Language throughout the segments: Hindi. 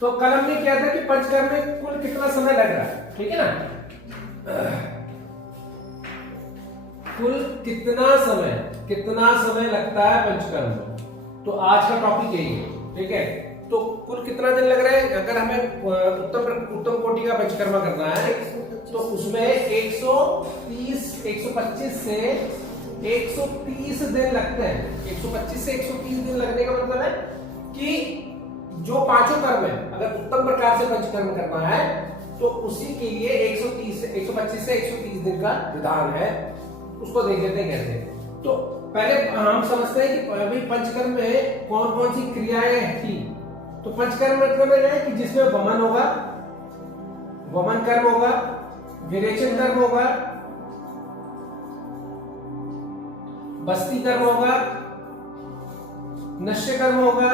तो कल हमने किया था कि पंचकर्म में कुल कितना समय लग रहा है, ठीक है ना। कुल कितना समय लगता है पंचकर्म में, तो आज का टॉपिक यही है, ठीक है। तो कुल कितना दिन लग रहा है, अगर हमें उत्तम कोटि का पंचकर्म करना है तो उसमें 125 से 130 दिन लगते हैं। 125 से 130 दिन लगने का मतलब है कि जो पांचों कर्म है, अगर उत्तम प्रकार से पंचकर्म करना है तो उसी के लिए 125 से 130 दिन का विधान है। उसको देख लेते हैं कैसे। तो पहले हम समझते हैं कि अभी पंचकर्म में कौन कौन सी क्रियाएं थी। तो पंचकर्म मतलब है कि जिसमें वमन होगा, वमन कर्म होगा, विरेचन कर्म होगा, बस्ती कर्म होगा, नश्य कर्म होगा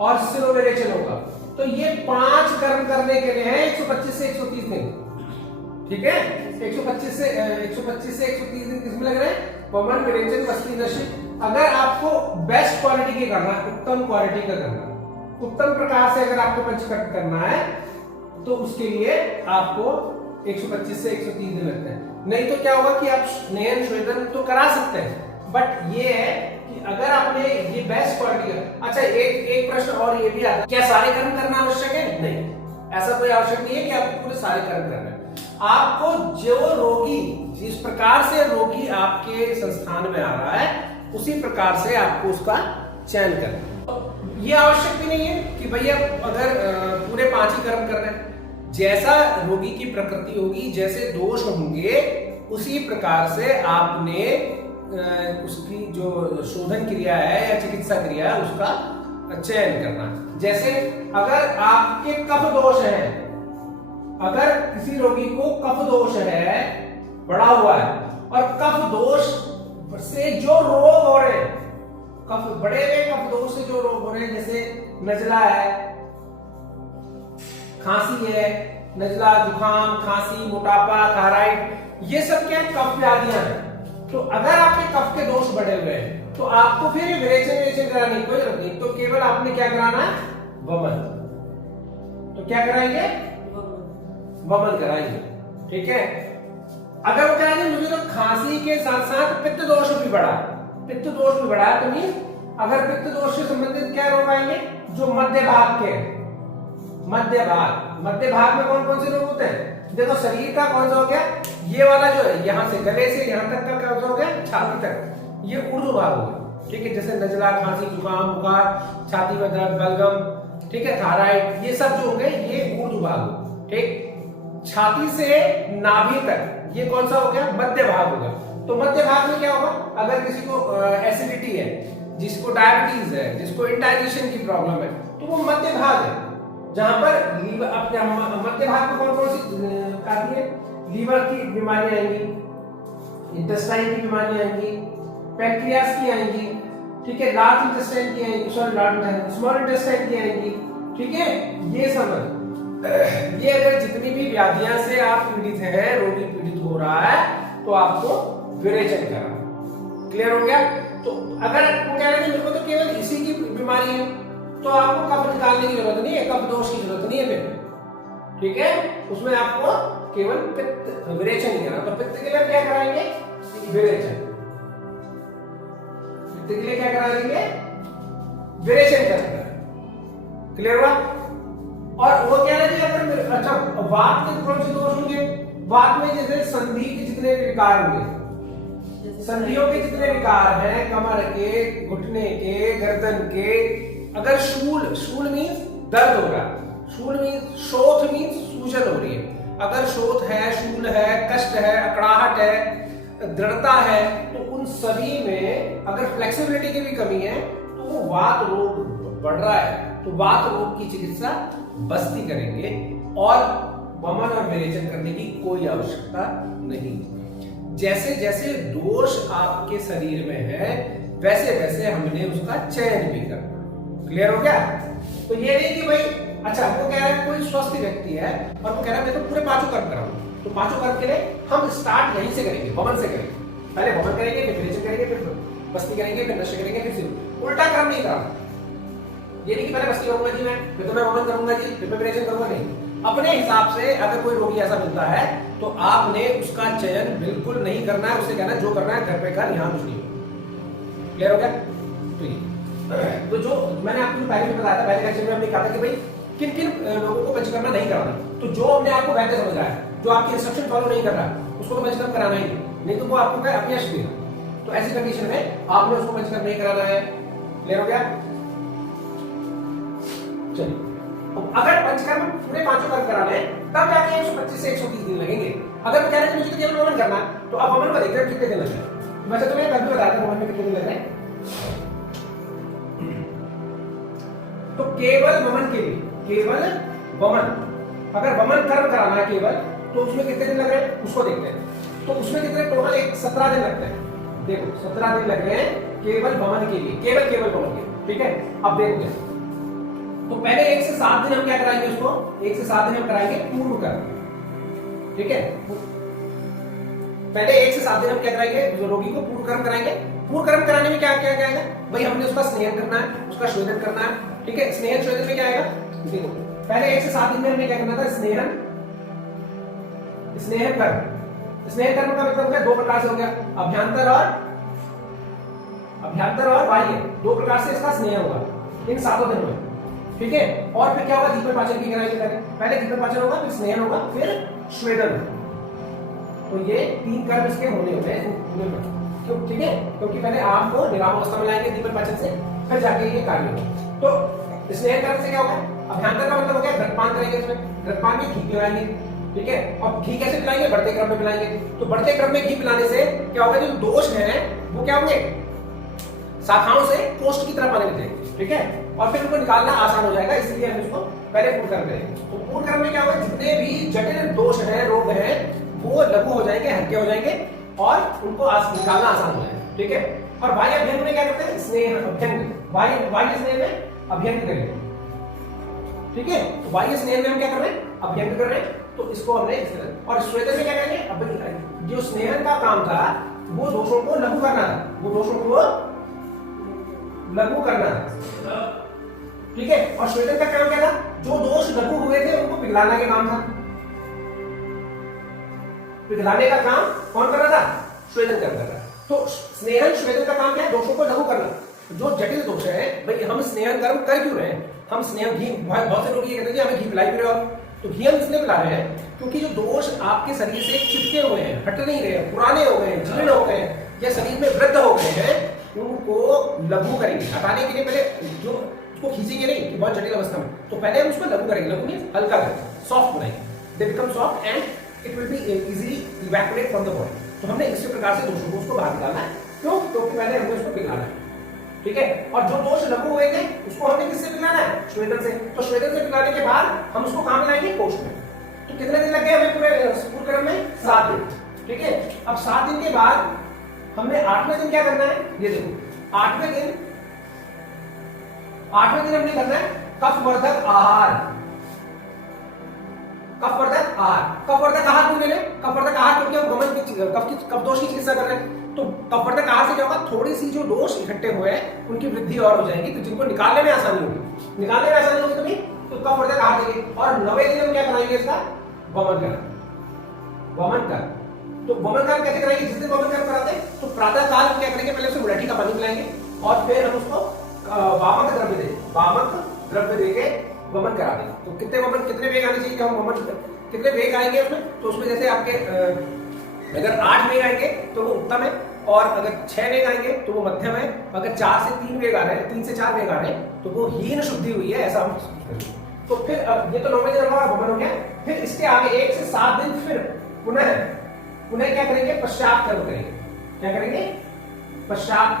और शिरोविरेचन होगा। तो ये 5 कर्म करने के लिए है 125 से 130 दिन, ठीक है। 125 से 130 दिन किसमें लग रहे हैं, वमन, विरेचन, बस्ती, नश्य। अगर आपको बेस्ट क्वालिटी के करना, उत्तम क्वालिटी का करना, उत्तम प्रकार से अगर आपको पंचकर्म करना है तो उसके लिए आपको 125 से 130 दिन लगते हैं। नहीं तो क्या होगा कि आप नयन श्वेदन तो करा सकते हैं, बट ये है कि अगर आपने ये बेस्ट क्वालिटी का। अच्छा, एक प्रश्न और ये भी आता है, क्या सारे कर्म करना आवश्यक है? नहीं, ऐसा कोई आवश्यक नहीं है कि आपको पूरे सारे कर्म करना है। आपको जो रोगी, जिस प्रकार से रोगी आपके संस्थान में आ रहा है उसी प्रकार से आपको उसका चयन करना। ये आवश्यक भी नहीं है कि भैया अगर पूरे 5 ही कर्म करना है। जैसा रोगी की प्रकृति होगी, जैसे दोष होंगे, उसी प्रकार से आपने उसकी जो शोधन क्रिया है या चिकित्सा क्रिया है उसका चयन करना। जैसे अगर आपके कफ दोष है, अगर किसी रोगी को कफ दोष है, बढ़ा हुआ है, और कफ दोष से जो रोग हो रहे हैं, बड़े हुए कफ दोष से जो रोग हो रहे हैं, जैसे नजला है, खांसी है, नजला, जुकाम, खांसी, मोटापा, थायराइड, ये सब क्या है, कफ व्याधियां हैं। तो अगर आपके कफ के दोष बढ़े हुए हैं तो आपको फिर विरेचन कराने की कोई जरूरत नहीं। तो केवल आपने क्या कराना है, वमन। तो क्या कराएंगे, वमन कराएंगे, ठीक है। अगर वो कहेंगे मुझे तो खांसी के साथ साथ पित्त दोष भी बढ़ा है, तो मीन अगर पित्त दोष से संबंधित क्या रोग आएंगे, जो मध्य भाग के, मध्य भाग में कौन कौन से रोग होते हैं। देखो, शरीर का कौन सा हो गया, ये वाला जो है, यहां से गले से यहां तक का क्या हो गया, छाती तक, ये ऊर्ध्व भाग हो गया, ठीक है। जैसे नजला, खांसी, जुकाम, बुखार, छाती में दर्द, बलगम, ठीक है, थायराइड, ये सब जो होंगे ये ऊर्ध्व भाग हो, ठीक। छाती से नाभि तक ये कौन सा हो गया, मध्य भाग होगा। तो मध्य भाग में क्या होगा, अगर किसी को एसिडिटी है, जिसको डायबिटीज है, जिसको इंडाइजेशन की प्रॉब्लम है, तो वो मध्य भाग है, जहां पर मध्य भाग में कौन कौन सी आती है, लीवर की बीमारियां आएंगी, इंटेस्टाइन की बीमारियां आएंगी, पैंक्रियास की आएंगी, ठीक है, लार्ज इंटेस्टाइन की आएंगी, स्मॉल इंटेस्टाइन की आएंगी, ठीक है। ये समझ, ये अगर जितनी भी व्याधियां से आप पीड़ित हैं, रोगी पीड़ित हो रहा है, तो आपको विरेचन करना। क्लियर हो गया। तो अगर आपको कह रहे हैं मेरे को तो केवल इसी की बीमारी है, तो आपको कफ निकालने की जरूरत नहीं है, कफ दोष की जरूरत नहीं है फिर, ठीक है। उसमें आपको केवल पित्त विरेचन ही करना। तो पित्त के लिए क्या कराएंगे, विरेचन। पित्त के लिए क्या कराएंगे, विरेचन करेंगे। क्लियर हुआ। और वो कह रहे हैं अगर अच्छा, वात के कौन से दोष होंगे, वात में जैसे संधि के जितने विकार होंगे, संधियों के जितने विकार हैं, कमर के, घुटने के, गर्दन के, अगर शूल मीन्स दर्द होगा, शूल मीन्स शोथ मीन्स सूजन हो रही है, अगर शोथ है, शूल है, कष्ट है, अकड़ाहट है, दृढ़ता है, तो उन सभी में अगर फ्लेक्सिबिलिटी की भी कमी है तो वो वात रोग बढ़ रहा है, तो वात रोग की चिकित्सा बस्ती करेंगे और वमन और विरेचन करने की कोई आवश्यकता नहीं। जैसे जैसे दोष आपके शरीर में है वैसे वैसे हमने उसका चयन भी करना। क्लियर हो गया। तो ये नहीं कि भाई अच्छा वो कह रहा है कोई स्वस्थ व्यक्ति है और वो कह रहा है मैं तो पूरे 5 कर्म कराऊं, तो 5 कर्म के लिए हम स्टार्ट यहीं से करेंगे, वमन से करेंगे। पहले वमन करेंगे, फिर विरेचन करेंगे, फिर बस्ती करेंगे, फिर नश्य करेंगे, फिर उल्टा क्रम नहीं करना। ये नहीं कि पहले मस्ती करूंगा जी मैं, फिर तो मैं वमन करूंगा जी, फिर प्रिपरेशन करूंगा, नहीं। अपने हिसाब से अगर कोई रोगी ऐसा मिलता है तो आपने उसका चयन बिल्कुल नहीं करना है, उसे कहना जो करना है घर पे कर, यहाँ कुछ नहीं। क्लियर हो गया? तो जो मैंने आपको पहले भी बताया था, पहले लेक्चर में हमने कहा था कि भाई किन किन लोगों को पंचकर्मा नहीं कराना। तो जो अपने आप को वैद्य समझ रहा है, जो आपकी इंस्ट्रक्शन फॉलो नहीं कर रहा है, उसको तो पंचकर्म कराना ही नहीं तो वो आपको क्या अपयश देगा। तो ऐसी कंडीशन में आपने उसको पंचकर्म नहीं कराना है। क्लियर हो गया? चलिए, अगर पंचकर्म पूरे 5 कर्म कराने हैं तब जाके 125 से 130 दिन लगेंगे। अगर वो कह रहे हैं मुझे तो केवल वमन करना है, तो आप वमन को देखते हैं कितने दिन लग रहे हैं। वैसे तो मैं कल भी बताया था वमन में कितने दिन लग रहे हैं। तो केवल वमन के लिए, केवल वमन, अगर वमन कर्म कराना है केवल, तो उसमें कितने दिन लग रहे हैं उसको देखते हैं। तो उसमें कितने टोटल 17 दिन लगते हैं। देखो 17 दिन लग रहे हैं केवल वमन के लिए, केवल वमन के लिए। ठीक है, अब देखते हैं। तो पहले 1 से 7 दिन हम क्या कराएंगे उसको, 1 से 7 दिन हम कराएंगे पूर्व कर्म। ठीक है, पहले 1 से 7 दिन हम क्या कराएंगे, रोगी को पूर्व कर्म कराएंगे। पूर्व कर्म कराने में क्या क्या आएगा भाई, हमने उसका स्नेहन करना है, उसका शोधन करना है। ठीक है, स्नेहन शोधन में क्या आएगा, देखो पहले 1 से 7 दिन में हमने क्या करना था, स्नेहन कर्म। स्नेहन कर्म का मतलब क्या, 2 प्रकार से हो गया, अभ्यंतर और बाह्य, 2 प्रकार से इसका स्नेहन होगा इन 7 दिनों में। ठीक है, और फिर क्या होगा, दीपन पाचन की कराएंगे। पहले दीपन पाचन होगा, फिर स्नेहन होगा, फिर स्वेदन। तो ये 3 कर्म इसके होने होते हैं। क्यों? ठीक है, क्योंकि पहले आपको निराम अवस्था में लाएंगे दीपन पाचन से, फिर जाके ये कार्य होगा। तो स्नेहन कर्म से क्या होगा, अभ्यंतर का मतलब हो गया घृतपान करेंगे, इसमें घृतपान में घी पिलाएंगे। ठीक है, और घी कैसे पिलाएंगे, बढ़ते क्रम में पिलाएंगे। तो बढ़ते क्रम में घी पिलाने से क्या होगा, जो दोष है वो क्या होंगे, शाखाओं से कोष्ठ की तरफ आने लगेंगे। ठीक है, और फिर उनको निकालना आसान हो जाएगा, इसलिए हम इसको पहले पूर्ण कर्म करेंगे। तो पूर्ण कर्म में क्या होगा, जितने भी जटिल दोष हैं, रोग हैं, वो लघु हो जाएंगे, हल्के हो जाएंगे और उनको निकालना आसान हो जाएगा। ठीक है, और बाह्य अभ्यंग में क्या करते हैं, स्नेह अभ्यंग, बाह्य स्नेह में अभ्यंग करेंगे। ठीक है, तो बाह्य स्नेह में हम क्या कर रहे हैं, अभ्यंग कर रहे हैं। तो इसको हमने और स्वेदन में क्या करेंगे, अब जो स्नेहन का काम था वो दोषों को लघु करना था, वो दोषों को लघु करना है। ठीक है, और स्वेदन का काम क्या था, जो दोष लघु हुए थे उनको पिघलाने का काम था। पिघलाने का काम कौन कर रहा था, स्वेदन कर रहा था। तो स्नेहन स्वेदन का काम क्या है, दोषों को लघु करना। जो जटिल दोष है भाई, हम स्नेहन कर्म कर क्यों रहे हैं, हम स्नेह घी, बहुत से लोग ये कहते हैं हमें घी पिलाई भी रहे हो। तो घी हम इसलिए पिला रहे हैं क्योंकि जो दोष आपके शरीर से चिपके हुए हैं, हट नहीं रहे, पुराने हो गए, जीर्ण हो गए या शरीर में वृद्ध हो गए हैं, उनको लघु करेंगे। हटाने के लिए पहले जो उसको खींचेंगे नहीं कि बहुत जटिल अवस्था में, तो पहले हम उसको लघु करेंगे। लघु मींस हल्का करेंगे, सॉफ्ट बनाएंगे, they become soft and it will be easily evacuate from the body. तो हमने इसी प्रकार से दोषों को उसको बाहर निकालना है। क्यों? क्योंकि पहले हमने उसको पिघलाना है। ठीक है, और जो दोष लघु हुए थे उसको हमने किससे पिघलाना है, स्वेदन से। तो स्वेदन से पिघलाने के बाद हम उसको कहां मिलाएंगे, कोष्ठ में। तो कितने दिन लग गए हमें पूरे पूर्ण कर्म में, 7 दिन। ठीक है, अब 7 दिन के बाद हमने 8वें दिन क्या करना है, ये देखो 8वें दिन हमने करना है कफवर्धक आहार। कफवर्धक आहार क्यों ले लें, कफवर्धक आहार क्योंकि हम वमन की कफ दोष की चिकित्सा कर रहे हैं। तो कफवर्धक आहार से क्या होगा, थोड़ी सी जो दोष इकट्ठे हुए हैं उनकी वृद्धि और हो जाएगी, तो जिनको निकालने में आसानी होगी, तो कफवर्धक आहार देंगे। और 9वें दिन हम क्या कराएंगे, इसका वमन कर। तो वमन कर कैसे कराएंगे, जिस दिन वमन कर कराते हैं तो प्रातः काल हम क्या करेंगे, पहले उसे मुलैठी का पानी पिलाएंगे और फिर हम उसको वामक द्रव्य देके वमन करा देंगे। तो कितने वेग आने चाहिए, हम वमन कितने वेग आएंगे उसमें, तो उसमें जैसे आपके अगर 8 वेग आएंगे तो वो उत्तम है, और अगर 6 वेग आएंगे तो वो मध्यम है, अगर 4 से 3 वेग आ रहे हैं, 3 से 4 वेग आ रहे हैं तो वो हीन शुद्धि हुई है, ऐसा हम करेंगे। तो फिर ये तो 9वें दिन हमारा वमन हो गया। फिर इसके आगे 1 से 7 दिन फिर पुनः क्या करेंगे, पश्चात कर्म करेंगे। क्या करेंगे, पश्चात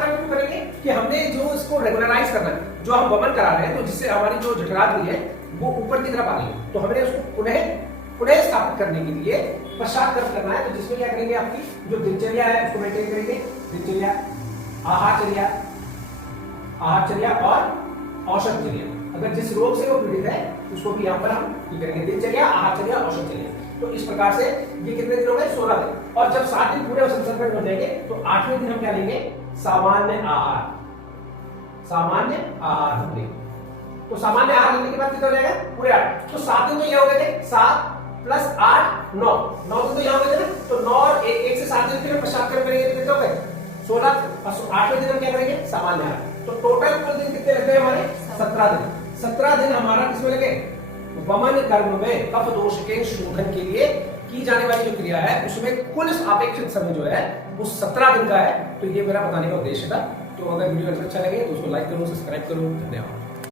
कर्म क्यों करेंगे कि हमने जो इसको रेगुलराइज करना है, जो हम वमन करा रहे हैं, तो जिससे हमारी जो जठराग्नि है वो ऊपर की तरफ आ रही है, तो हमने उसको पुनः स्थापित करने के लिए पश्चात कर्म करना है। तो जिसमें क्या करेंगे, आपकी जो दिनचर्या है उसको मेंटेन करेंगे, दिनचर्या, आहारचर्या और औषधचर्या। अगर जिस रोग से वो पीड़ित है उसको भी यहाँ पर हम करेंगे, दिनचर्या, आहारचर्या, औषधचर्या। तो इस प्रकार से ये कितने दिन हो गए, 16 दिन। और जब 7 दिन पूरे संसर्ग हो जाएंगे तो 8वें दिन हम क्या लेंगे, सामान्य सामान्य आहार हमने। तो सामान्य आहार लेने के बाद कितना हो जाएगा? पूरे 8। तो 7 दिन तो ये हो गए थे, 7 प्लस 8 9, 9 दिन तो यहाँ हो गए थे ना। तो 9 और 1 से 7 दिन के पश्चात करेंगे तो कितने हो गए? 16। और 8वें दिन हम क्या करेंगे? सामान्य आहार। तो टोटल कुल दिन कितने लगे हमारे? 17 दिन। 17 दिन हमारा किसमें लगे? वमन कर्म में कफ दोष के शोधन के लिए की जाने वाली जो क्रिया है उसमें कुल अपेक्षित समय जो है वो 17 दिन का है। तो ये मेरा बताने का उद्देश्य था। तो अगर वीडियो अच्छा लगे तो उसको लाइक करो, सब्सक्राइब करो। धन्यवाद।